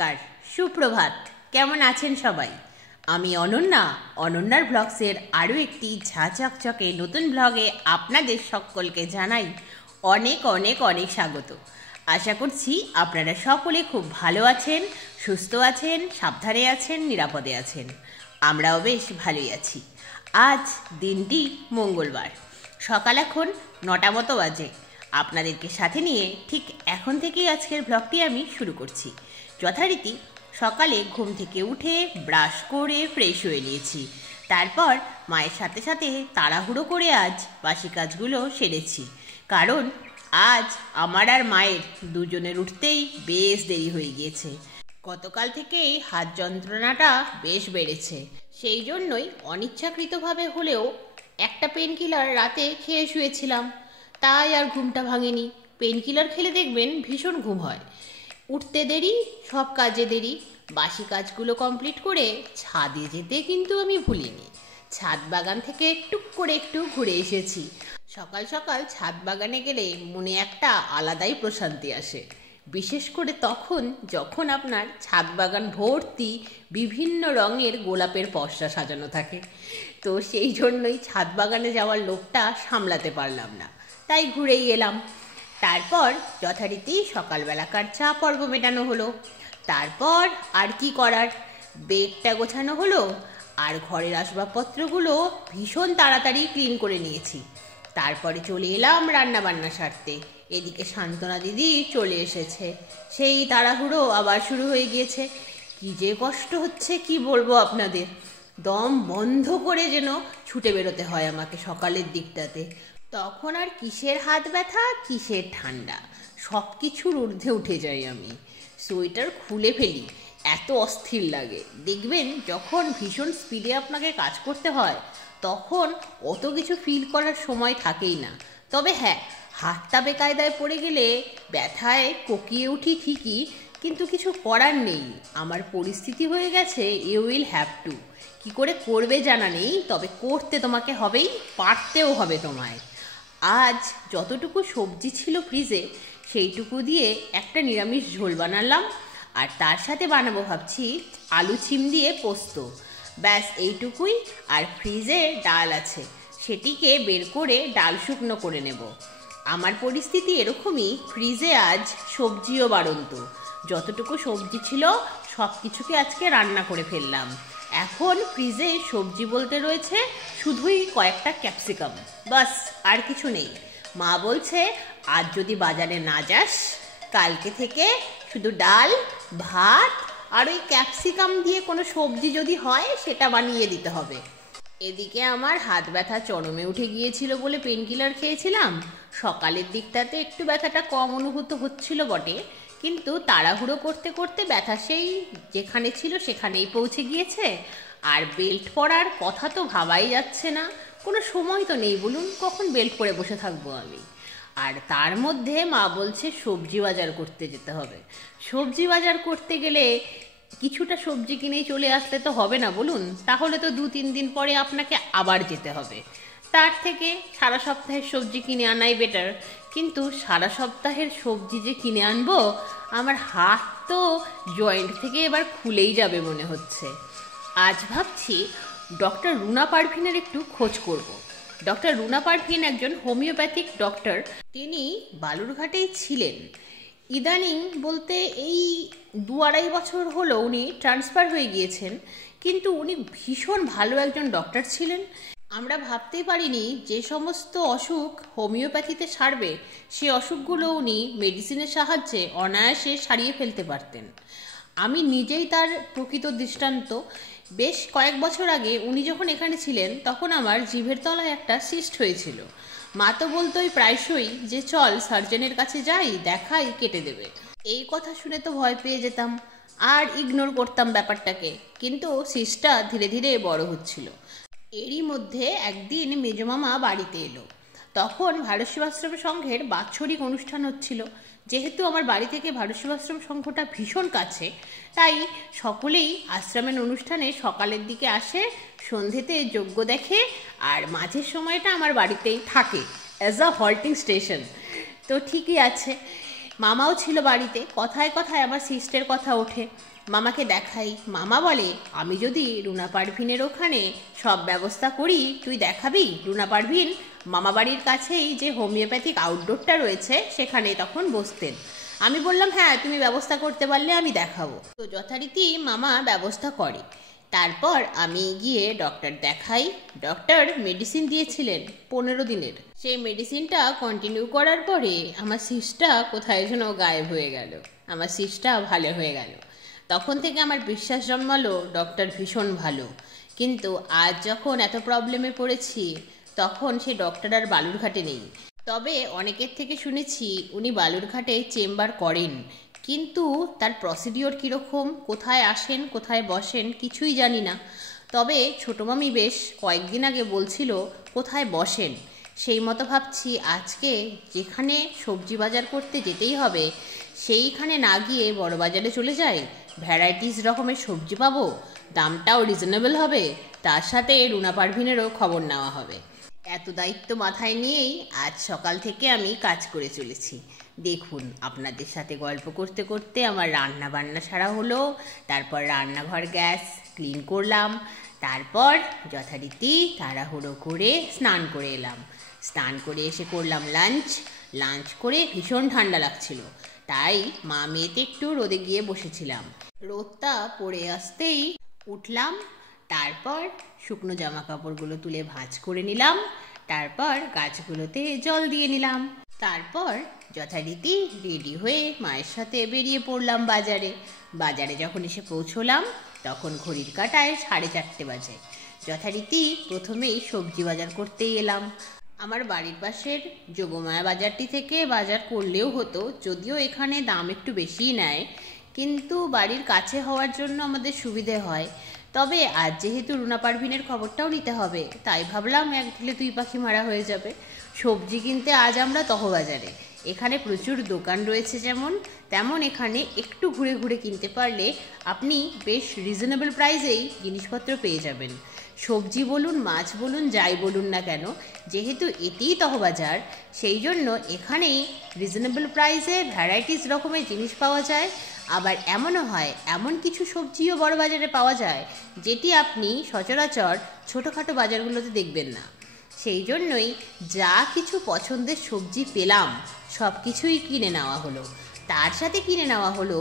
নমস্কার, সুপ্রভাত। কেমন আছেন সবাই? আমি অনন্যার ব্লগসের আরও একটি ঝাঁচকচকে নতুন ব্লগে আপনাদের সকলকে জানাই অনেক অনেক অনেক স্বাগত। আশা করছি আপনারা সকলে খুব ভালো আছেন, সুস্থ আছেন, সাবধানে আছেন, নিরাপদে আছেন। আমরাও বেশ ভালোই আছি। আজ দিনটি মঙ্গলবার, সকাল এখন 9টা মতো বাজে। আপনাদেরকে সাথে নিয়ে ঠিক এখন থেকেই আজকের ব্লগটি আমি শুরু করছি। যথারীতি সকালে ঘুম থেকে উঠে ব্রাশ করে ফ্রেশ হয়ে নিয়েছি। তারপর মায়ের সাথে সাথে তাড়াহুড়ো করে আজ বাসি কাজগুলো সেরেছি, কারণ আজ আমার আর মায়ের দুজনের উঠতেই বেশ দেরি হয়ে গিয়েছে। গতকাল থেকেই হাত যন্ত্রণাটা বেশ বেড়েছে, সেই জন্যই অনিচ্ছাকৃতভাবে হলেও একটা পেন কিলার রাতে খেয়ে শুয়েছিলাম, তাই আর ঘুমটা ভাঙেনি। পেন কিলার খেলে দেখবেন ভীষণ ঘুম হয়, উঠতে দেরি, সব কাজে দেরি। বাসি কাজগুলো কমপ্লিট করে ছাদে যেতে কিন্তু আমি ভুলিনি। ছাদ বাগান থেকে একটু ঘুরে এসেছি। সকাল সকাল ছাদ বাগানে গেলে মনে একটা আলাদাই প্রশান্তি আসে, বিশেষ করে তখন যখন আপনার ছাদ বাগান ভর্তি বিভিন্ন রঙের গোলাপের পসরা সাজানো থাকে। তো সেই জন্যই ছাদ বাগানে যাওয়ার লোভটা সামলাতে পারলাম না, তাই ঘুরেই এলাম। তারপর যথারীতি সকালবেলাকার চা পর্ব মেটানো হলো। তারপর আর কি করার, বেডটা গোছানো হলো, আর ঘরের আসবাবপত্রগুলো ভীষণ তাড়াতাড়ি ক্লিন করে নিয়েছি। তারপরে চলে এলাম রান্না বান্না সারতে। এদিকে সান্ত্বনা দিদি চলে এসেছে, সেই তাড়াহুড়ো আবার শুরু হয়ে গিয়েছে। কি যে কষ্ট হচ্ছে কি বলবো আপনাদের, দম বন্ধ করে যেন ছুটে বেরোতে হয় আমাকে সকালের দিকটাতে। তখন আর কিসের হাত ব্যথা, কিসের ঠান্ডা, সব কিছুর ঊর্ধ্বে উঠে যাই আমি। সোয়েটার খুলে ফেলি, এত অস্থির লাগে। দেখবেন যখন ভীষণ স্পিডে আপনাকে কাজ করতে হয় তখন অত কিছু ফিল করার সময় থাকেই না। তবে হ্যাঁ, হাতটা বেকায়দায় পড়ে গেলে ব্যথায় কোকিয়ে উঠি ঠিকই, কিন্তু কিছু করার নেই। আমার পরিস্থিতি হয়ে গেছে, ইউ উইল হ্যাভ টু। কী করে করবে জানা নেই, তবে করতে তোমাকে হবেই, পারতেও হবে তোমায়। আজ যতটুকু সবজি ছিল ফ্রিজে সেইটুকু দিয়ে একটা নিরামিষ ঝোল বানালাম, আর তার সাথে বানাবো ভাবছি আলু ছিম দিয়ে পোস্ত। ব্যাস এইটুকুই। আর ফ্রিজে ডাল আছে, সেটিকে বের করে ডাল শুকনো করে নেব। আমার পরিস্থিতি এরকমই, ফ্রিজে আজ সবজিও বাড়ন্ত। যতটুকু সবজি ছিল সব কিছুকে আজকে রান্না করে ফেললাম। এখন ফ্রিজে সবজি বলতে রয়েছে শুধুই কয়েকটা ক্যাপসিকাম, বাস, আর কিছু নেই। মা বলছে আজ যদি বাজারে না যাস, কালকে থেকে শুধু ডাল, ভাত আর ওই ক্যাপসিকাম দিয়ে কোনো সবজি যদি হয় সেটা বানিয়ে দিতে হবে। এদিকে আমার হাত ব্যথা চরমে উঠে গিয়েছিল বলে পেনকিলার খেয়েছিলাম। সকালের দিকটাতে একটু ব্যথাটা কম অনুভূত হচ্ছিল বটে, কিন্তু তাড়াহুড়ো করতে করতে ব্যথা সেই যেখানে ছিল সেখানেই পৌঁছে গিয়েছে। আর বেল্ট পরার কথা তো ভাবাই যাচ্ছে না, কোনো সময় তো নেই বলুন, কখন বেল্ট পরে বসে থাকবো আমি। আর তার মধ্যে মা বলছে সবজি বাজার করতে যেতে হবে। সবজি বাজার করতে গেলে কিছুটা সবজি কিনেই চলে আসলে তো হবে না বলুন, তাহলে তো 2-3 দিন পরে আপনাকে আবার যেতে হবে। তার থেকে সারা সপ্তাহের সবজি কিনে আনাই বেটার। কিন্তু সারা সপ্তাহের সবজি যে কিনে আনবো, আমার হাত তো জয়েন্ট থেকে এবার খুলেই যাবে মনে হচ্ছে। আজ ভাবছি ডক্টর রুনা পারভিনের একটু খোঁজ করব। ডক্টর রুনা পারভিন একজন হোমিওপ্যাথিক ডক্টর, তিনি বালুরঘাটেই ছিলেন। ইদানিং বলতে এই 2-2.5 বছর হলো উনি ট্রান্সফার হয়ে গিয়েছেন, কিন্তু উনি ভীষণ ভালো একজন ডক্টর ছিলেন। আমরা ভাবতেই পারিনি যে সমস্ত অসুখ হোমিওপ্যাথিতে সারবে, সে অসুখগুলো উনি মেডিসিনের সাহায্যে অনায়াসে সারিয়ে ফেলতে পারতেন। আমি নিজেই তার প্রকৃত দৃষ্টান্ত। বেশ কয়েক বছর আগে উনি যখন এখানে ছিলেন তখন আমার জিভের তলায় একটা সিস্ট হয়েছিল। মা তো বলতোই প্রায়শই যে চল সার্জনের কাছে যাই, দেখাই, কেটে দেবে। এই কথা শুনে তো ভয় পেয়ে যেতাম আর ইগনোর করতাম ব্যাপারটাকে, কিন্তু সিস্টটা ধীরে ধীরে বড় হচ্ছিল। এরই মধ্যে একদিন মেজমামা বাড়িতে এলো। তখন ভারত সেবাশ্রম সংঘের বাৎসরিক অনুষ্ঠান হচ্ছিল। যেহেতু আমার বাড়ি থেকে ভারত সেবাশ্রম সংঘটা ভীষণ কাছে, তাই সকলেই আশ্রমের অনুষ্ঠানে সকালের দিকে আসে, সন্ধেতে যজ্ঞ দেখে, আর মাঝের সময়টা আমার বাড়িতেই থাকে অ্যাজ আ হল্টিং স্টেশন। তো ঠিকই আছে, মামাও ছিল বাড়িতে। কথায় কথায় আমার সিস্টের কথা ওঠে। মামাকে দেখাই। মামা বলে, আমি যদি রুনা পারভিনের ওখানে সব ব্যবস্থা করি, তুই দেখাবি? রুনা পারভিন মামা বাড়ির কাছেই যে হোমিওপ্যাথিক আউটডোরটা রয়েছে সেখানে তখন বসতেন। আমি বললাম, হ্যাঁ, তুমি ব্যবস্থা করতে পারলে আমি দেখাবো। তো যথারীতি মামা ব্যবস্থা করে। তারপর আমি গিয়ে ডক্টর দেখাই। ডক্টর মেডিসিন দিয়েছিলেন 15 দিনের। সেই মেডিসিনটা কন্টিনিউ করার পরে আমার সিস্টটা কোথায় যেন গায়েব হয়ে গেল। আমার সিস্টটা ভালো হয়ে গেল। তখন থেকে আমার বিশ্বাস জন্মালো ডক্টর ভীষণ ভালো। কিন্তু আজ যখন এত প্রবলেমে পড়েছি, তখন সেই ডক্টর আর বালুরঘাটে নেই। তবে অনেকের থেকে শুনেছি উনি বালুরঘাটে চেম্বার করেন, কিন্তু তার প্রসিডিওর কীরকম, কোথায় আসেন, কোথায় বসেন কিছুই জানি না। তবে ছোটো মামি বেশ কয়েকদিন আগে বলছিল কোথায় বসেন। সেই মতো ভাবছি আজকে যেখানে সবজি বাজার করতে যেতেই হবে, সেইখানে না গিয়ে বড় বাজারে চলে যাই। ভ্যারাইটিস রকমের সবজি পাবো, দামটাও রিজনেবল হবে, তার সাথে রুনা পারভিনেরও খবর নেওয়া হবে। এত দায়িত্ব মাথায় নিয়েই আজ সকাল থেকে আমি কাজ করে চলেছি। দেখুন, আপনাদের সাথে গল্প করতে করতে আমার রান্না বান্না সারা হলো। তারপর রান্নাঘর গ্যাস ক্লিন করলাম। তারপর যথারীতি তাড়াহুড়ো করে স্নান করে এলাম। স্নান করে এসে করলাম লাঞ্চ করে ভীষণ ঠান্ডা লাগছিল, তাই মা মেয়েতে একটু রোদে গিয়ে বসেছিলাম। রোদটা পড়ে আসতেই উঠলাম। তারপর শুকনো জামা কাপড়গুলো তুলে ভাঁজ করে নিলাম। তারপর গাছগুলোতে জল দিয়ে নিলাম। তারপর যথারীতি রেডি হয়ে মায়ের সাথে বেরিয়ে পড়লাম বাজারে। বাজারে যখন এসে পৌঁছলাম তখন ঘড়ির কাঁটায় 4:30 বাজে। যথারীতি প্রথমেই সবজি বাজার করতেই এলাম। আমার বাড়ির পাশের যোগমায়া বাজারটি থেকে বাজার করলেও হতো, যদিও এখানে দাম একটু বেশিই নেয়, কিন্তু বাড়ির কাছে হওয়ার জন্য আমাদের সুবিধে হয়। তবে আজ যেহেতু রুনা পারভিনের খবরটাও নিতে হবে, তাই ভাবলাম এক ঢিলে 2 পাখি মারা হয়ে যাবে। সবজি কিনতে আজ আমরা তহবাজারে। এখানে প্রচুর দোকান রয়েছে, যেমন তেমন এখানে একটু ঘুরে ঘুরে কিনতে পারলে আপনি বেশ রিজনেবল প্রাইসেই জিনিসপত্র পেয়ে যাবেন। সবজি বলুন, মাছ বলুন, যাই বলুন না কেন, যেহেতু এটিই তহবাজার, সেই জন্য এখানেই রিজনেবল প্রাইসে ভ্যারাইটিস রকমের জিনিস পাওয়া যায়। আবার এমনও হয়, এমন কিছু সবজিও বড় বাজারে পাওয়া যায় যেটি আপনি সচরাচর ছোটোখাটো বাজারগুলোতে দেখবেন না। সেই জন্যই যা কিছু পছন্দের সবজি পেলাম সব কিছুই কিনে নেওয়া হলো। তার সাথে কিনে নেওয়া হলো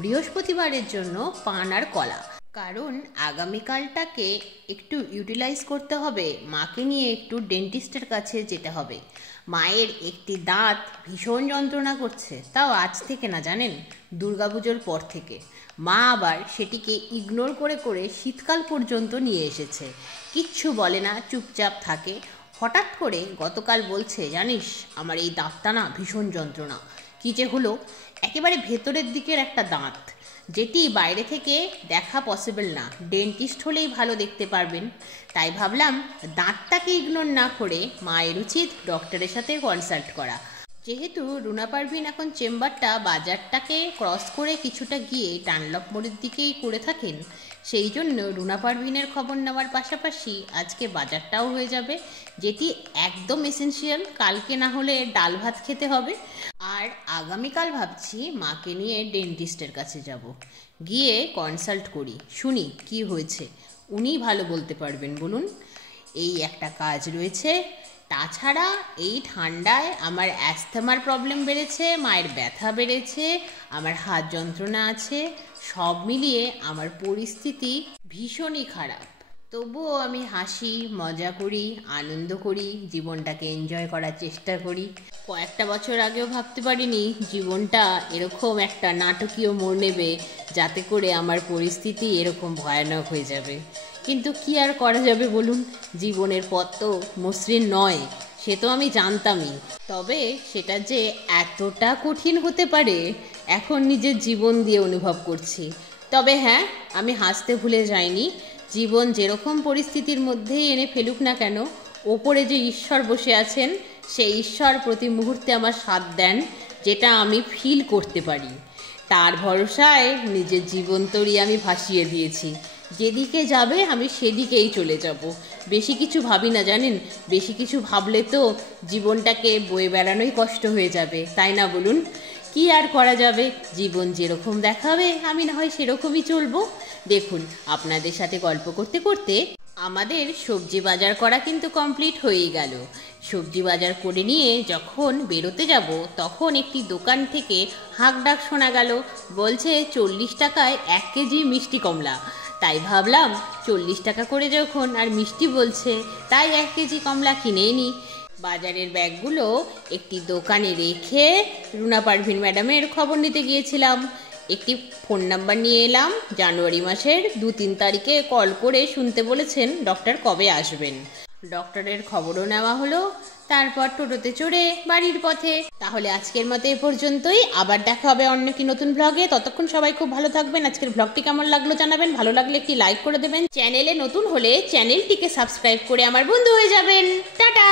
বৃহস্পতিবারের জন্য পান আর কলা, কারণ আগামীকালটাকে একটু ইউটিলাইজ করতে হবে। মাকে নিয়ে একটু ডেন্টিস্টের কাছে যেতে হবে। মায়ের একটি দাঁত ভীষণ যন্ত্রণা করছে, তাও আজ থেকে না, জানেন, দুর্গাপুজোর পর থেকে। মা আবার সেটিকে ইগনোর করে করে শীতকাল পর্যন্ত নিয়ে এসেছে। কিচ্ছু বলে না, চুপচাপ থাকে। হঠাৎ করে গতকাল বলছে, জানিস আমার এই দাঁতটা না ভীষণ যন্ত্রণা। কী যে হলো, একেবারে ভেতরের দিকের একটা দাঁত, যেটি বাইরে থেকে দেখা পসিবল না, ডেন্টিস্ট হলেই ভালো দেখতে পারবেন। তাই ভাবলাম দাঁতটাকে ইগনোর না করে মায়ের উচিত ডক্টরের সাথে কনসাল্ট করা। যেহেতু রুনা পারভিন এখন চেম্বারটা বাজারটাকে ক্রস করে কিছুটা গিয়ে ডানলপ মোড়ের দিকেই করে থাকেন, সেই জন্য রুনা পারভিনের খবর নেওয়ার পাশাপাশি আজকে বাজারটাও হয়ে যাবে, যেটি একদম এসেন্সিয়াল। কালকে না হলে ডাল ভাত খেতে হবে। আর আগামীকাল ভাবছি মাকে নিয়ে ডেন্টিস্টের কাছে যাব, গিয়ে কনসাল্ট করি, শুনি কি হয়েছে। উনিই ভালো বলতে পারবেন, বলুন। এই একটা কাজ রয়েছে। তাছাড়া এই ঠান্ডায় আমার অ্যাস্থমার প্রবলেম বেড়েছে, মায়ের ব্যথা বেড়েছে, আমার হাত যন্ত্রণা আছে। সব মিলিয়ে আমার পরিস্থিতি ভীষণই খারাপ। তবুও আমি হাসি, মজা করি, আনন্দ করি, জীবনটাকে এনজয় করার চেষ্টা করি। কয়েকটা বছর আগেও ভাবতে পারিনি জীবনটা এরকম একটা নাটকীয় মোড় নেবে, যাতে করে আমার পরিস্থিতি এরকম ভয়ানক হয়ে যাবে। কিন্তু কি আর করা যাবে বলুন, জীবনের পথ তো মসৃণ নয়, সে তো আমি জানতামই। তবে সেটা যে এতটা কঠিন হতে পারে এখন নিজের জীবন দিয়ে অনুভব করছি। তবে হ্যাঁ, আমি হাসতে ভুলে যাইনি। জীবন যেরকম পরিস্থিতির মধ্যেই এনে ফেলুক না কেন, ওপরে যে ঈশ্বর বসে আছেন, সেই ঈশ্বর প্রতি মুহূর্তে আমার সাথ দেন, যেটা আমি ফিল করতে পারি। তার ভরসায় নিজের জীবন তরি আমি ভাসিয়ে দিয়েছি। যেদিকে যাবে আমি সেদিকেই চলে যাব। বেশি কিছু ভাবি না, জানেন, বেশি কিছু ভাবলে তো জীবনটাকে বয়ে বেড়ানোই কষ্ট হয়ে যাবে, তাই না বলুন? কি আর করা যাবে, জীবন যেরকম দেখাবে আমি না হয় সেরকমই চলবো। দেখুন, আপনাদের সাথে গল্প করতে করতে আমাদের সবজি বাজার করা কিন্তু কমপ্লিট হয়েই গেল। সবজি বাজার করে নিয়ে যখন বেরোতে যাব তখন একটি দোকান থেকে হাঁক ডাক শোনা গেল, বলছে 40 টাকায় 1 কেজি মিষ্টি কমলা। তাই ভাবলাম 40 টাকা করে যখন আর মিষ্টি বলছে, তাই 1 কেজি কমলা কিনেই নিই। বাজারের ব্যাগগুলো একটি দোকানে রেখে রুনা পারভিন ম্যাডামের খবর নিতে গিয়েছিলাম। একটি ফোন নাম্বার নিয়ে এলাম, জানুয়ারি মাসের 2-3 তারিখে কল করে শুনতে বলেছেন ডক্টর কবে আসবেন। ডক্টরের খবরও নেওয়া হলো, তারপর টোটোতে চড়ে বাড়ির পথে। তাহলে আজকের মতো এ পর্যন্তই, আবার দেখা হবে অন্য কি নতুন ব্লগে। ততক্ষণ সবাই খুব ভালো থাকবেন। আজকের ব্লগটি কেমন লাগলো জানাবেন, ভালো লাগলে একটি লাইক করে দেবেন, চ্যানেলে নতুন হলে চ্যানেলটিকে সাবস্ক্রাইব করে আমার বন্ধু হয়ে যাবেন। টাটা।